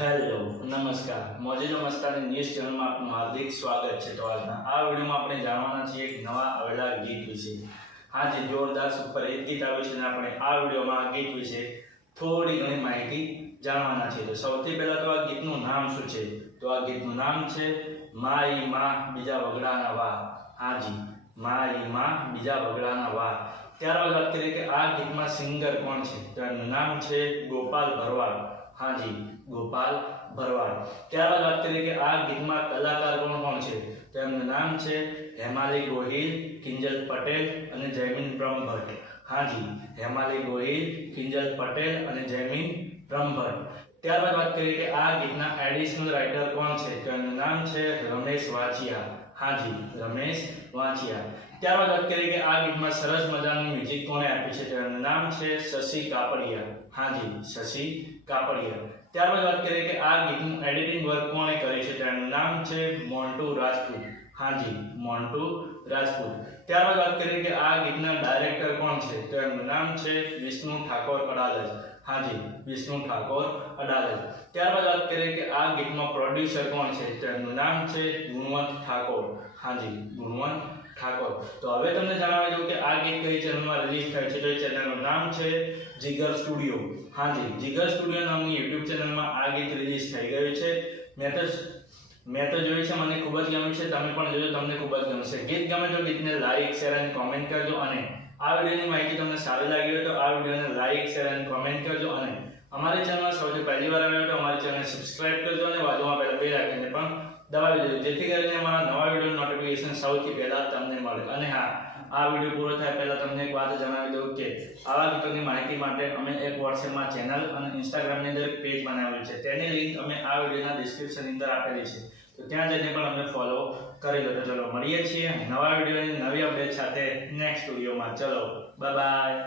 Hello નમસ્કાર મોજીલો Mastani news ચેનલમાં આપનું હાર્દિક સ્વાગત છે। તો આજના આ વિડીયોમાં આપણે જાણવાના છીએ એક નવા આવેલા ગીત વિશે। હા જે જોરદાર સુપર હિટ ગીત આવ્યું છે અને આપણે આ વિડીયોમાં આ ગીત વિશે થોડી ઘણી માહિતી જાણવાના છીએ। તો સૌથી પહેલા તો આ ગીતનું નામ શું છે? તો આ ગીતનું નામ છે માઈ માં બીજા વગડાના વાહ। હાજી, માઈ માં બીજા વગડાના વાહ। ત્યારબાદ વાત કરીએ કે આ ગીતમાં સિંગર કોણ છે? તો એનું નામ છે ગોપાલ ભરવાડ। હાજી, ગોપાલ ભરવાડ। ત્યારબાદ વાત કરીએ કે આ ગીતમાં કલાકાર કોણ છે? તો એમનું નામ છે હેમાલી ગોહિલ, કિંજલ પટેલ અને જયમીન બ્રહ્મભટ્ટ। હાજી, હેમાલી ગોહિલ, કિંજલ પટેલ અને જયમીન બ્રહ્મભટ્ટ। ત્યારબાદ વાત કરીએ કે આ ગીતના એડિશનલ રાઇટર કોણ છે? તો એમનું નામ છે રમેશ વાંચિયા। હાજી, રમેશ વાંચિયા। ત્યારબાદ વાત કરીએ કે આ ગીતમાં સરસ મજાનું મ્યુઝિક કોણે આપ્યું છે? તો એમનું નામ છે શશી કાપડિયા। હાજી, શશી કાપડિયા। ત્યારબાદ વાત કરીએ કે આ ગીતનું એડિટિંગ વર્ક કોણે કર્યું છે? તો એનું નામ છે મોન્ટુ રાજપૂત। હાજી, મોન્ટુ રાજપૂત। ત્યારબાદ વાત કરીએ કે આ ગીતના ડાયરેક્ટર કોણ છે? તો એનું નામ છે વિષ્ણુ ઠાકોર અડાલજ। હાજી, વિષ્ણુ ઠાકોર અડાલજ। ત્યારબાદ વાત કરીએ કે આ ગીતમાં પ્રોડ્યુસર કોણ છે? તો એનું નામ છે ગુણવંત ઠાકોર। હાજી, ગુણવંત ઠાકોર। તો હવે તમને જણાવી દઉં કે આ ગીત કઈ ચેનલમાં રિલીઝ થયું છે? તો ચેનલનું નામ છે જીગર સ્ટુડિયો। હાજી, જીગર સ્ટુડિયો નામની YouTube ચેનલમાં આ ગીત રિલીઝ થઈ ગયું છે। મેં તો જોયું છે, મને ખૂબ જ ગમ્યું છે। તમે પણ જોજો, તમને ખૂબ જ ગમશે। ગીત ગમે તો ગીતને લાઈક, શેર અને કોમેન્ટ કરજો અને આ વિડીયોની માહિતી તમને સારી લાગી હોય તો આ વિડીયોને લાઈક, શેર અને કોમેન્ટ કરજો અને અમારી ચેનલમાં સૌથી પહેલી વાર આવ્યો તો અમારી ચેનલને સબસ્ક્રાઇબ કરજો અને બાજુમાં પેલા બેલ આઇકનને પણ દબાવી દેજો જેથી કરીને અમારા નવા વિડીયોનું નોટિફિકેશન સૌથી પહેલા તમને મળે। અને હા, આ વિડીયો પૂરો થાય પહેલા તમને એક વાત જણાવી દઉં કે આવા ગીતોની માહિતી માટે અમે એક WhatsAppમાં ચેનલ અને Instagramની અંદર એક પેજ બનાવેલું છે। તેની લિંક અમે આ વિડીયોના ડિસ્ક્રિપ્શનની અંદર આપેલી છે, તો ત્યાં જઈને પણ અમને ફોલો કરી લો। તો ચલો મળીએ છીએ નવા વિડીયોની નવી અપડેટ સાથે નેક્સ્ટ વિડીયોમાં। ચલો બાય બાય।